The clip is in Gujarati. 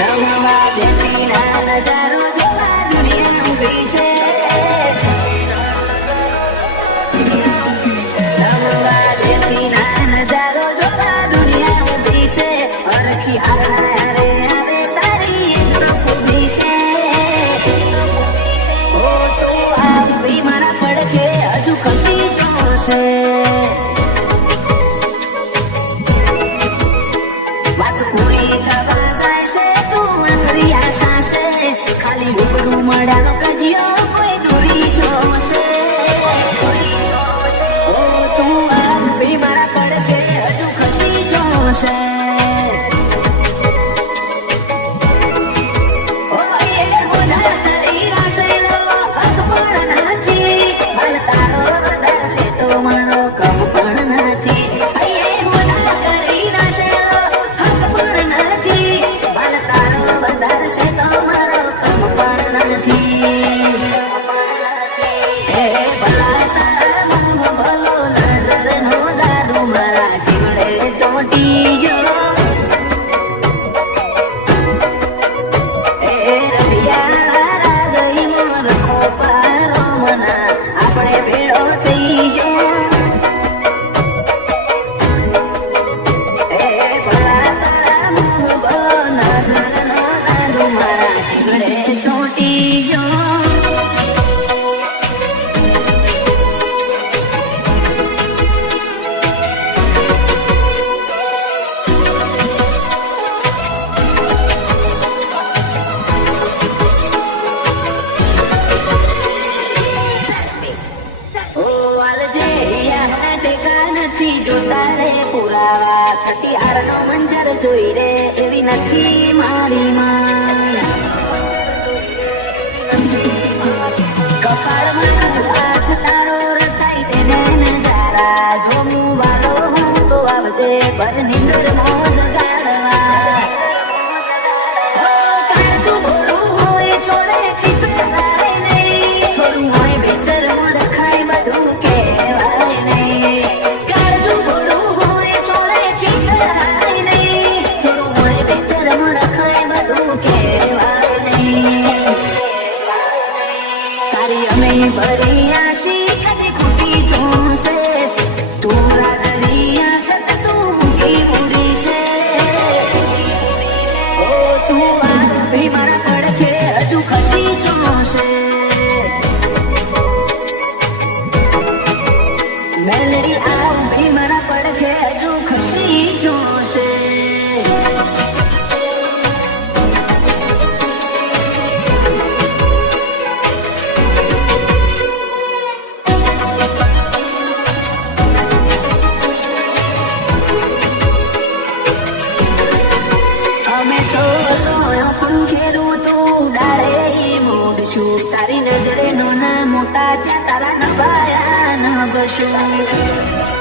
નવા દેશીના નજારો જોવા દુનિયા ઊભી છે. નવા દેશીના નજારો જોવા દુનિયા ઊભી છે. અરખી હારે આવે તારી એક તો ખૂબી છે. ઓ તો આ ઊભી મારા પડખે હજુ ખસી જોશે. વાત પૂરી થવા જાય છે તું આખરી આશા છે. ખાલી રૂબરૂ મળ્યાનો કજિયો કોઈ દૂરી જોશે. ઓ તું આમ બી મારા પડખે હજુ ખસી જોશે. ઓ એ હોના તારી રાશેલો હક પણ નથી. હાલ તારો વધારશે તો મારો કમ પણ નથી. એ હોના તારી રાશેલો હક પણ નથી. હાલ તારો વધારશે તો મારો કમ પણ નથી. એ ભલા તારા મનમાં ભલો નજરનો જાદુ મારા જીવડે ચોંટી જો. એ રવિયા રાગઈ મોર ખોપારો મના આપણે ભેળો થઈ જો. એ ભલા તારા મનમાં ભલો નજરનો જાદુ મારા જીવડે ચોંટી જો. ઓ વાલજે યાર ટેકા નથી જોતા રે પુરાવા. કટિયારનો મંજર જોઈ રે એવી નથી મારી માં. કપાળમાં હાથ તારો રચાઈ તેને નજારા જોમું વાલો હું તો આવજે પર નિંદર મોજ ગાળવા. કાળજું ભોળું હોય છોડે ચિતરાય નહીં. થોડું હોય ભીતર રખાય બધું કહેવાય નહીં. કાળજું ભોળું હોય છોડે ચિતરાય નહીં. થોડું હોય ભીતર રખાય બધું કહેવાય નહીં. તારી અમે ભરી આશી કદી ખૂટી જોશે. તું રાધરિયા સત તું મૂકી મૂડી છે. ઓ તું વાત ભી મારા પડખે હજુ ખસી જોશે. મેલડી આવ ભી મારા પડખે હજુ ખસી જોશે. અમે તો પંખેરું તું ડાળે મોડશું. તારી નજરે નો ના મોટા છે તારા નભાયા ન બશું.